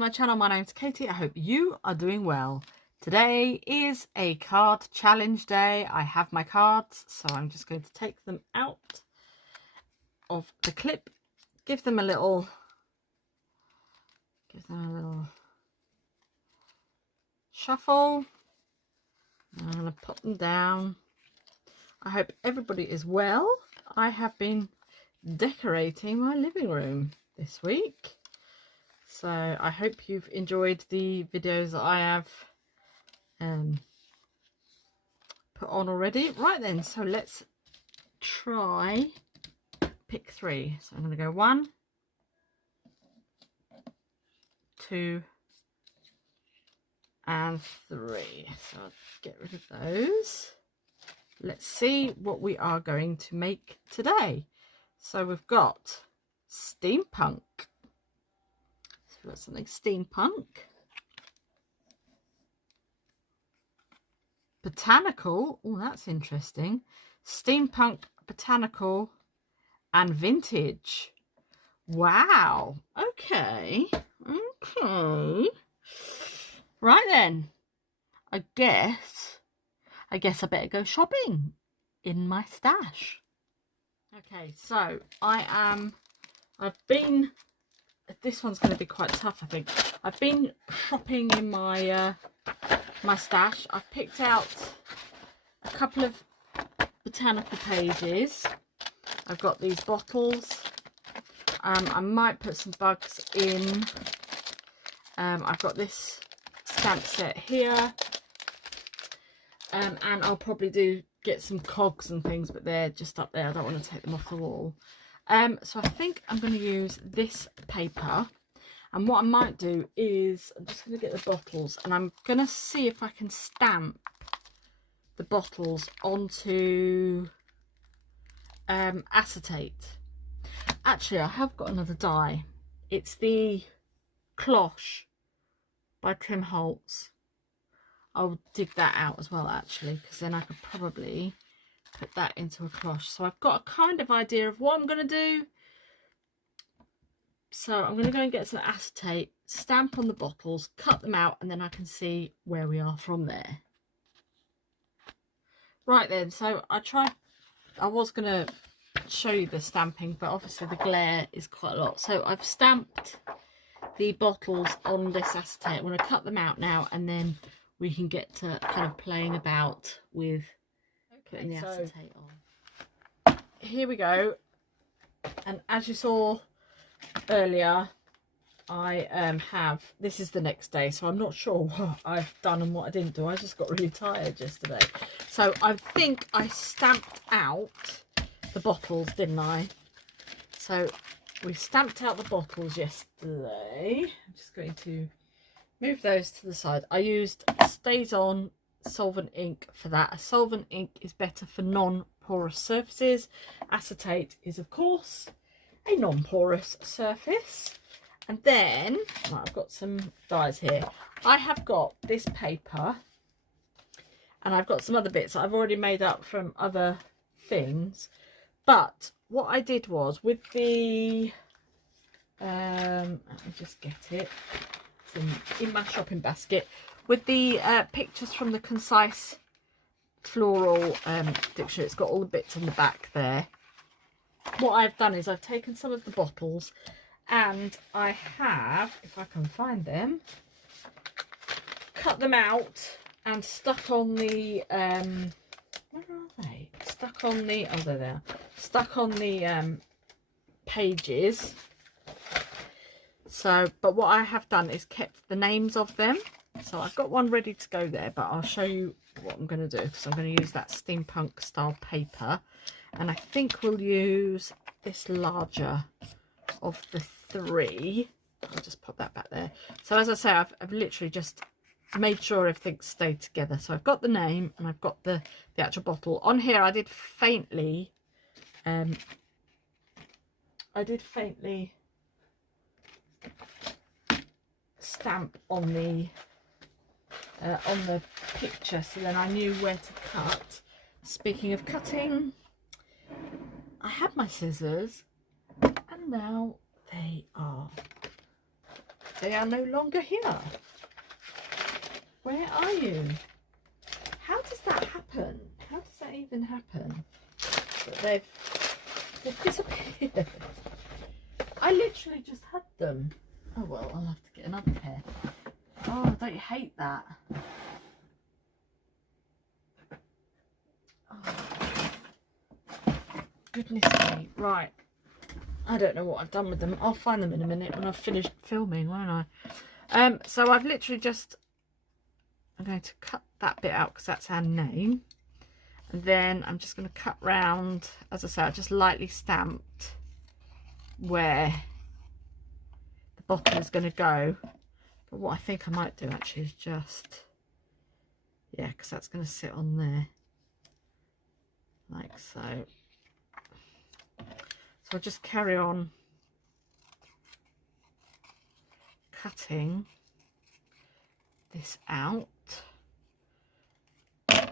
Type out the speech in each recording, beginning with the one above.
to my channel. My name's Katie. I hope you are doing well. Today is a card challenge day. I have my cards, so I'm just going to take them out of the clip, give them a little shuffle. I'm going to pop them down. I hope everybody is well. I have been decorating my living room this week, so I hope you've enjoyed the videos that I have put on already. Right then, so let's try pick 3. So I'm going to go 1, 2 and 3. So I'll get rid of those. Let's see what we are going to make today. So we've got steampunk. So we've got something steampunk. Botanical. Oh, that's interesting. Steampunk, botanical, and vintage. Wow. Okay. Okay. Right then. I guess I better go shopping in my stash. Okay, so this one's going to be quite tough, I think. I've been shopping in my my stash. I've picked out a couple of botanical pages. I've got these bottles. I might put some bugs in. I've got this stamp set here. And I'll probably get some cogs and things, but they're just up there. I don't want to take them off the wall. So I think I'm going to use this paper. And what I might do is, I'm just going to get the bottles, and I'm going to see if I can stamp the bottles onto acetate. Actually, I have got another die. It's the Cloche by Tim Holtz. I'll dig that out as well, actually, because then I could probably put that into a cloche. So I've got a kind of idea of what I'm going to do. So I'm going to go and get some acetate, stamp on the bottles, cut them out, and then I can see where we are from there. Right then, so I was going to show you the stamping, but obviously the glare is quite a lot. So I've stamped the bottles on this acetate. I'm going to cut them out now, and then we can get to kind of playing about with putting the acetate on. Here we go. And as you saw earlier, I this is the next day, so I'm not sure what I've done and what I didn't do. I just got really tired yesterday. So I think I stamped out the bottles, didn't I? So we stamped out the bottles yesterday. I'm just going to move those to the side. I used Stays On solvent ink for that. A solvent ink is better for non-porous surfaces. Acetate is, of course, a non-porous surface. And then, well, I've got some dies here. I have got this paper, and I've got some other bits I've already made up from other things. But what I did was with the, let me just get it. In my shopping basket, with the pictures from the Concise Floral dictionary. It's got all the bits on the back there. What I've done is I've taken some of the bottles, and I have, if I can find them, cut them out and stuck on the where are they? Stuck on the, oh, there they are. Stuck on the pages. So, but what I have done is kept the names of them. So I've got one ready to go there, but I'll show you what I'm going to do, because I'm going to use that steampunk style paper. And I think we'll use this larger of the 3. I'll just pop that back there. So as I say, I've literally just made sure everything stayed together. So I've got the name and I've got the actual bottle. On here I did faintly stamp on the picture, so then I knew where to cut. Speaking of cutting, I had my scissors and now they are They are no longer here. Where are you? How does that happen? How does that even happen? But they've disappeared. I literally just had them. Oh well, I'll have to get another pair. Oh, don't you hate that? Oh, goodness me. Right. I don't know what I've done with them. I'll find them in a minute when I've finished filming, won't I? So I've literally just... I'm going to cut that bit out because that's our name. And then I'm just going to cut round. As I say, I just lightly stamped where the bottle is going to go. But what I think I might do actually is just... Yeah, because that's going to sit on there. Like so. So I'll just carry on cutting this out. And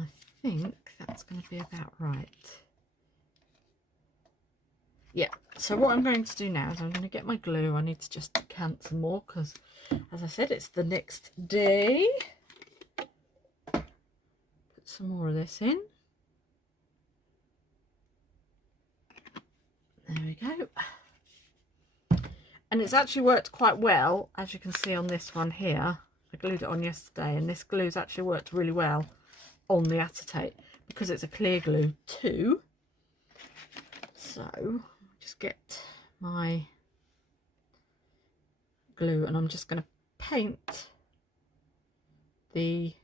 I think that's going to be about right. Yeah, so what I'm going to do now is I'm going to get my glue. I need to just count some more because, as I said, it's the next day. Put some more of this in. There we go. And it's actually worked quite well, as you can see on this one here. I glued it on yesterday, and this glue's actually worked really well on the acetate because it's a clear glue too. So just get my glue and I'm just going to paint the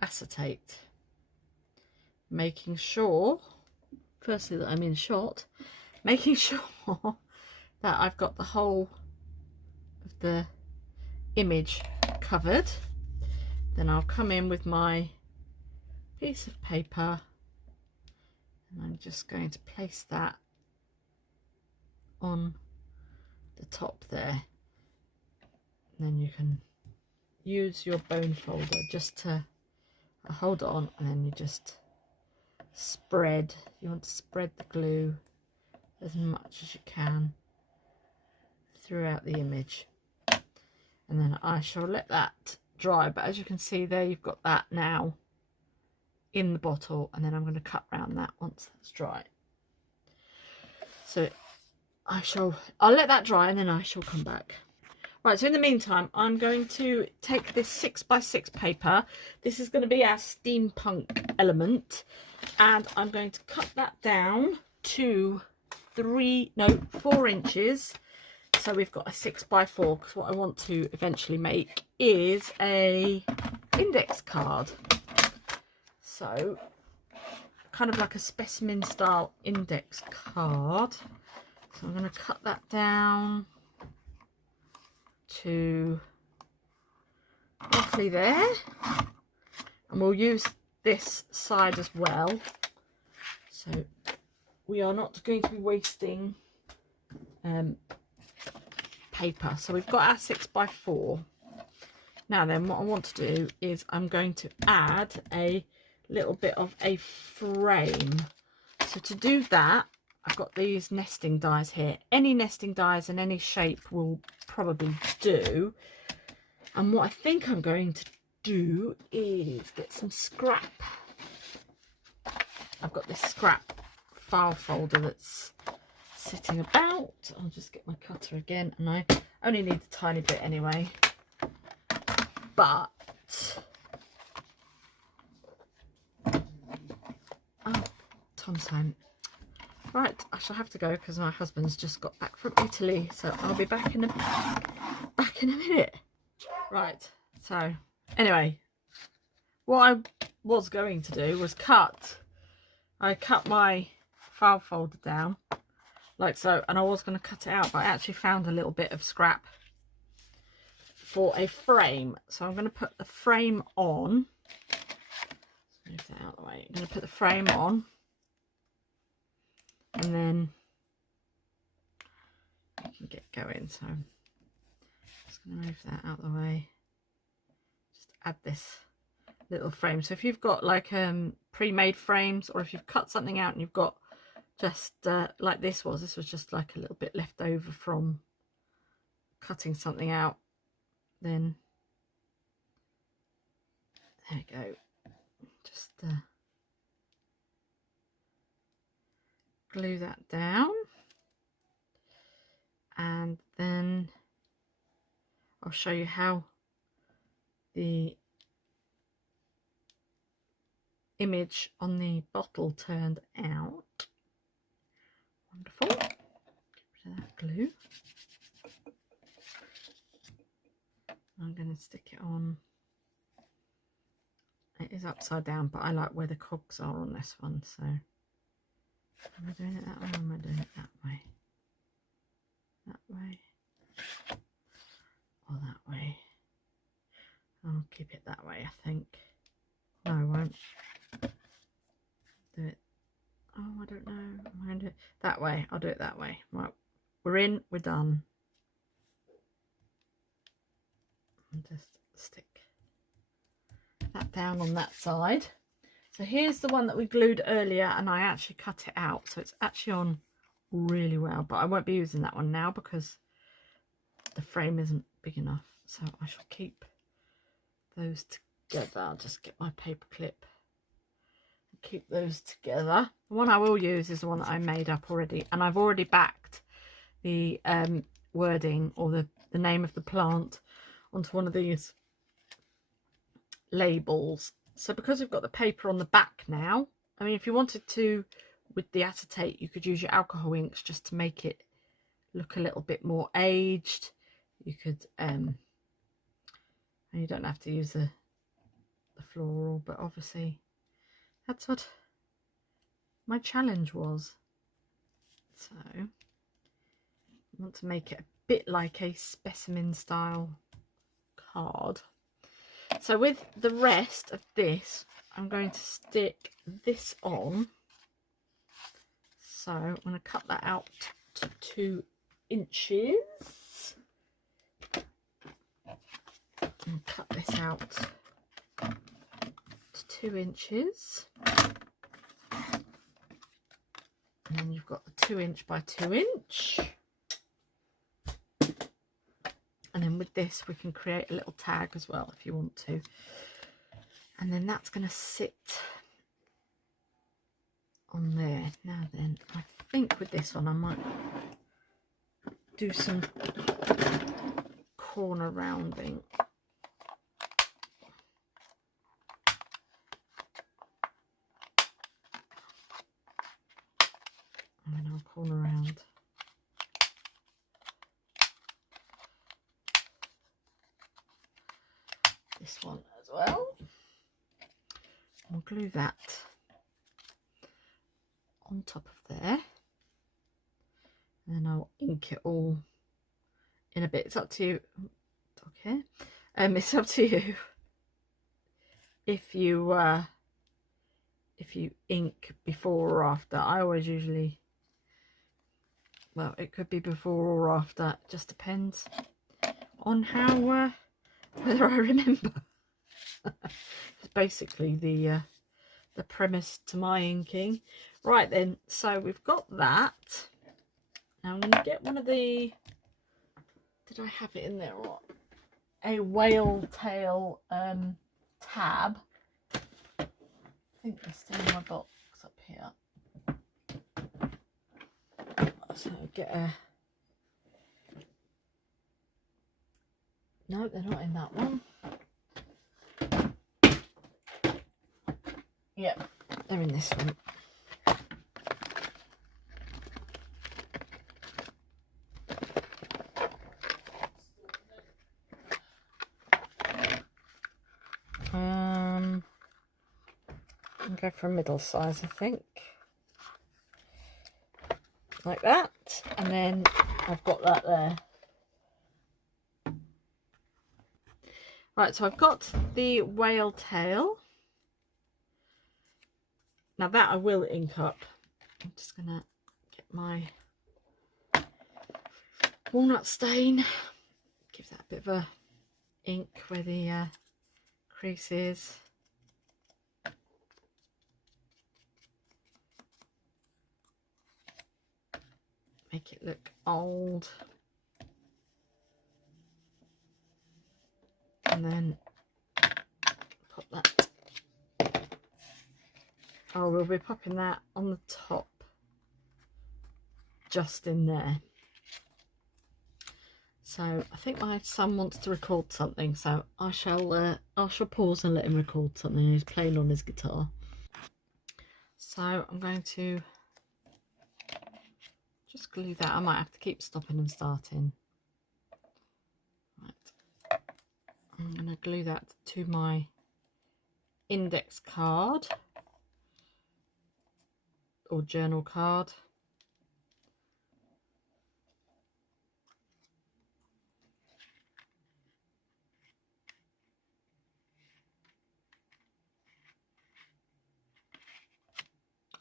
acetate, making sure firstly that I'm in shot, making sure that I've got the whole of the image covered. Then I'll come in with my piece of paper and I'm just going to place that on the top there. And then you can use your bone folder just to hold it on, and then you just spread. You want to spread the glue as much as you can throughout the image, and then I shall let that dry. But as you can see there, you've got that now in the bottle, and then I'm going to cut around that once that's dry. So I'll let that dry and then I shall come back. Right, so in the meantime, I'm going to take this 6x6 paper. This is going to be our steampunk element, and I'm going to cut that down to 4 inches. So we've got a 6x4, because what I want to eventually make is a index card. So kind of like a specimen style index card. So I'm going to cut that down to roughly there, and we'll use this side as well, so we are not going to be wasting paper. So we've got our 6x4. Now then, what I want to do is I'm going to add a little bit of a frame. So to do that, I've got these nesting dies here. Any nesting dies in any shape will probably do. And what I think I'm going to do is get some scrap. I've got this scrap file folder that's sitting about. I'll just get my cutter again, and I only need a tiny bit anyway. But oh, Tom's home. Right, I shall have to go because my husband's just got back from Italy, so I'll be back in a minute. Right, so anyway, what I was going to do was I cut my file folder down like so, and I was going to cut it out, but I actually found a little bit of scrap for a frame. So I'm going to put the frame on. Move that out of the way. I'm going to put the frame on, and then you can get going. So I'm just going to move that out of the way. Just add this little frame. So if you've got like pre-made frames, or if you've cut something out and you've got just like this was just like a little bit left over from cutting something out, then there you go. Just glue that down, and then I'll show you how the image on the bottle turned out. Wonderful. Get rid of that glue. I'm going to stick it on. It is upside down, but I like where the cogs are on this one, so am I doing it that way, or am I doing it that way? That way or that way? I'll keep it that way, I think. No, I won't. Do it. Oh, I don't know. I'm going to do it that way. I'll do it that way. Right, we're in, we're done. And just stick that down on that side. So here's the one that we glued earlier, and I actually cut it out, so it's actually on really well, but I won't be using that one now because the frame isn't big enough, so I shall keep those together. I'll just get my paper clip and keep those together. The one I will use is the one that I made up already, and I've already backed the wording or the name of the plant onto one of these labels. So because we've got the paper on the back now, I mean, if you wanted to with the acetate, you could use your alcohol inks just to make it look a little bit more aged. You could and you don't have to use the floral, but obviously that's what my challenge was. So I want to make it a bit like a specimen style card. So with the rest of this, I'm going to stick this on. So I'm going to cut that out to 2 inches. And cut this out to 2 inches. And then you've got the 2 inch by 2 inch. And then with this, we can create a little tag as well if you want to. And then that's going to sit on there. Now then, I think with this one, I might do some corner rounding. And then I'll corner round. This one as well. I'll glue that on top of there, and then I'll ink it all in a bit. It's up to you. Okay, it's up to you if you ink before or after. I always usually, well, it could be before or after. It just depends on how whether I remember. It's basically the premise to my inking. Right then, so we've got that. Now I'm going to get one of the, did I have it in there, or a whale tail tab. I think they're still in my box up here. So I'll get a, no, they're not in that one. Yep, they're in this one. I'll go for a middle size, I think. Like that. And then I've got that there. Right, so I've got the whale tail. Now that I will ink up. I'm just going to get my walnut stain. Give that a bit of a ink where the crease is. make it look old. And then put that. Oh, we'll be popping that on the top, just in there. So I think my son wants to record something, so I shall pause and let him record something. He's playing on his guitar. So I'm going to just glue that. I might have to keep stopping and starting. Right. I'm going to glue that to my index card or journal card.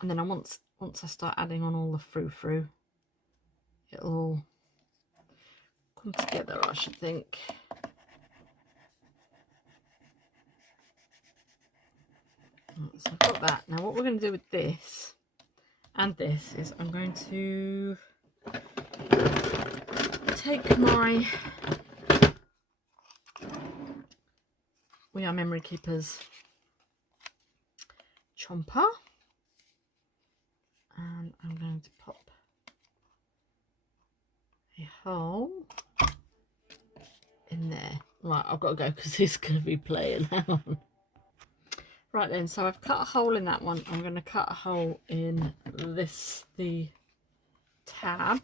And then once I start adding on all the frou-frou, it'll all come together, I should think. So I've got that. Now what we're going to do with this and this is I'm going to take my We Are Memory Keepers chomper, and I'm going to pop a hole in there. Right, I've got to go because it's going to be playing. Hang on. Right then, so I've cut a hole in that one. I'm going to cut a hole in this, the tab.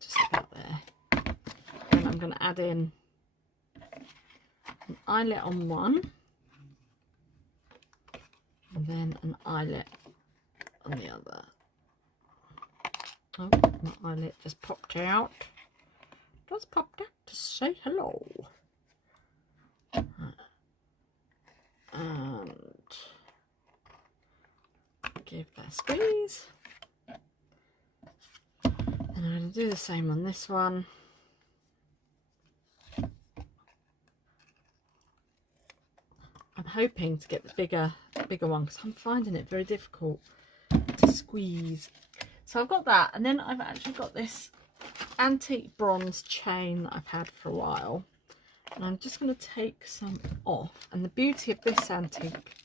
Just about there. And I'm going to add in an eyelet on one. And then an eyelet on the other. Oh, my eyelet just popped out. Just popped out to say hello. And give that a squeeze. And I'm going to do the same on this one. I'm hoping to get the bigger one because I'm finding it very difficult to squeeze. So I've got that, and then I've actually got this antique bronze chain that I've had for a while, and I'm just going to take some off. And the beauty of this antique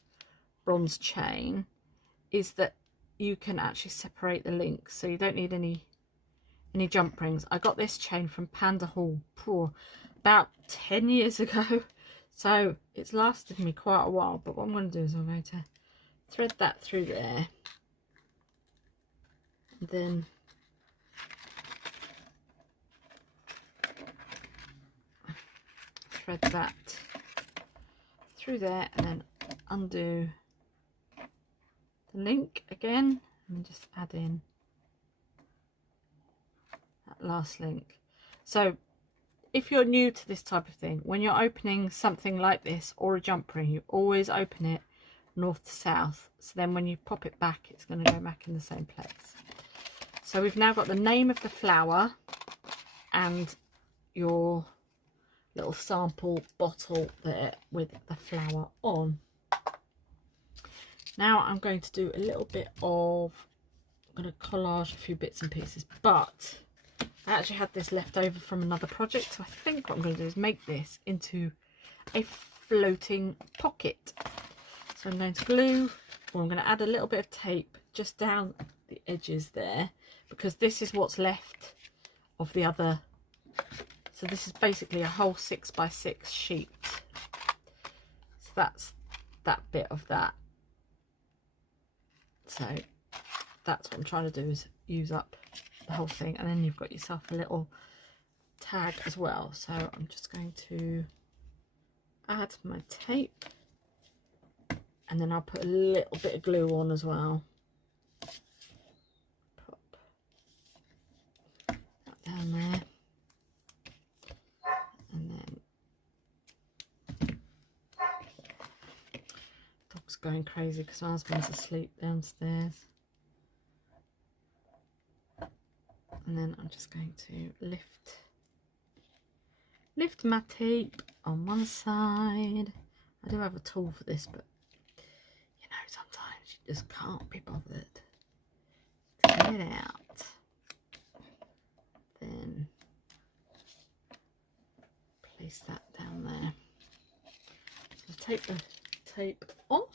bronze chain is that you can actually separate the links, so you don't need any jump rings. I got this chain from Panda Hall about 10 years ago, so it's lasted me quite a while. But what I'm going to do is I'm going to thread that through there, and then thread that through there, and then undo the link again, and then just add in that last link. So if you're new to this type of thing, when you're opening something like this or a jump ring, you always open it north to south, so then when you pop it back, it's going to go back in the same place. So we've now got the name of the flower and your little sample bottle there with the flower on. Now I'm going to do a little bit of, I'm going to collage a few bits and pieces, but I actually had this left over from another project, so I think what I'm going to do is make this into a floating pocket. So I'm going to glue, or I'm going to add a little bit of tape just down the edges there, because this is what's left of the other. So this is basically a whole 6x6 sheet. So that's that bit of that. So that's what I'm trying to do, is use up the whole thing, and then you've got yourself a little tag as well. So I'm just going to add my tape, and then I'll put a little bit of glue on as well. Pop that down there, and then dog's going crazy because my husband's asleep downstairs. And then I'm just going to lift my tape on one side. I do have a tool for this, but you know, sometimes you just can't be bothered to get it out. Then place that down there. So take the tape off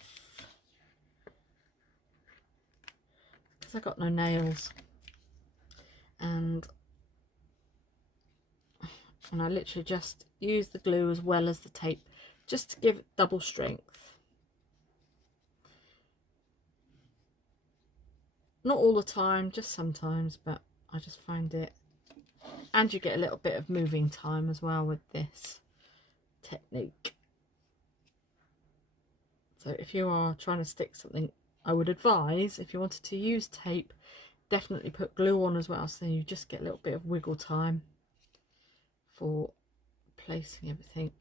because I've got no nails, and I literally just use the glue as well as the tape just to give it double strength. Not all the time, just sometimes, but I just find it, and you get a little bit of moving time as well with this technique. So if you are trying to stick something, I would advise, if you wanted to use tape, definitely put glue on as well, so you just get a little bit of wiggle time for placing everything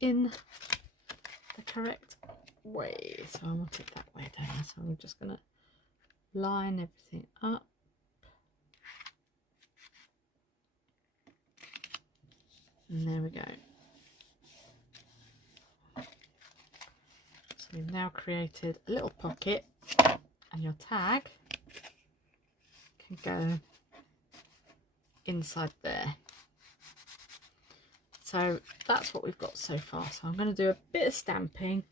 in the correct way. So I want it that way down, so I'm just going to line everything up. And there we go. So we've now created a little pocket, and your tag can go inside there. So that's what we've got so far. So I'm going to do a bit of stamping.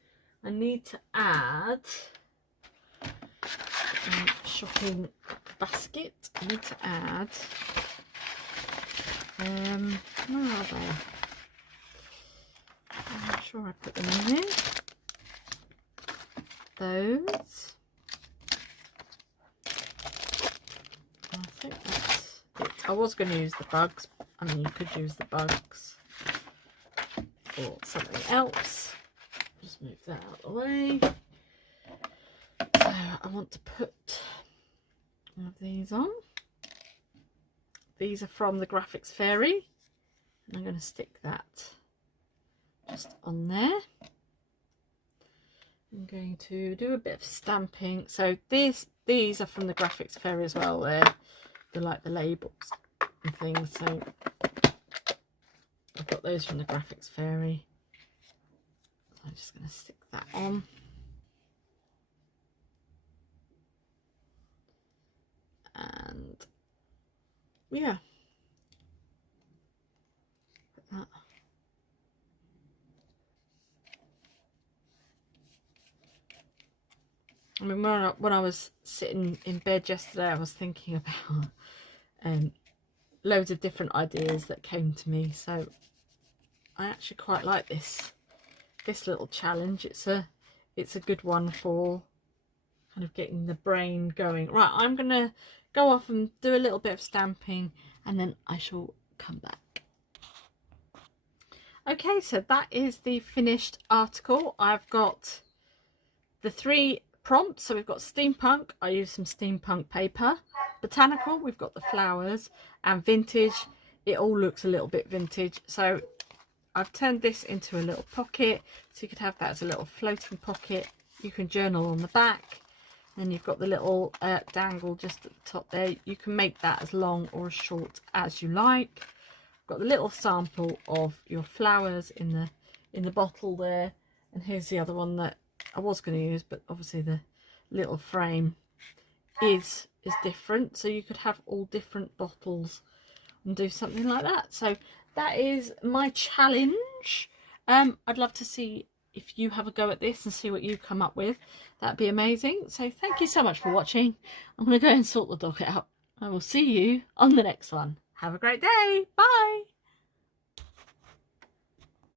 I need to add a shopping basket. I need to add where are they? I'm sure I put them in here. Those. I think that's it. I was going to use the bugs. I mean, you could use the bugs or something else. Just move that out of the way. So I want to put one of these on. These are from the Graphics Fairy. And I'm going to stick that just on there. I'm going to do a bit of stamping. So these are from the Graphics Fairy as well. They're like the labels and things. So I've got those from the Graphics Fairy. So I'm just going to stick that on. And yeah. Put that. I mean, when I was sitting in bed yesterday, I was thinking about loads of different ideas that came to me. So I actually quite like this little challenge. It's a good one for kind of getting the brain going. Right, I'm gonna go off and do a little bit of stamping, and then I shall come back. Okay, so that is the finished article. I've got the 3 prompts. So we've got steampunk. I used some steampunk paper. Botanical, we've got the flowers, and vintage. It all looks a little bit vintage. So I've turned this into a little pocket, so you could have that as a little floating pocket. You can journal on the back, and you've got the little dangle just at the top there. You can make that as long or as short as you like. Got the little sample of your flowers in the bottle there, and here's the other one that I was going to use, but obviously the little frame is different, so you could have all different bottles and do something like that. So that is my challenge. I'd love to see if you have a go at this and see what you come up with. That'd be amazing. So thank you so much for watching. I'm going to go and sort the dog out. I will see you on the next one. Have a great day. Bye.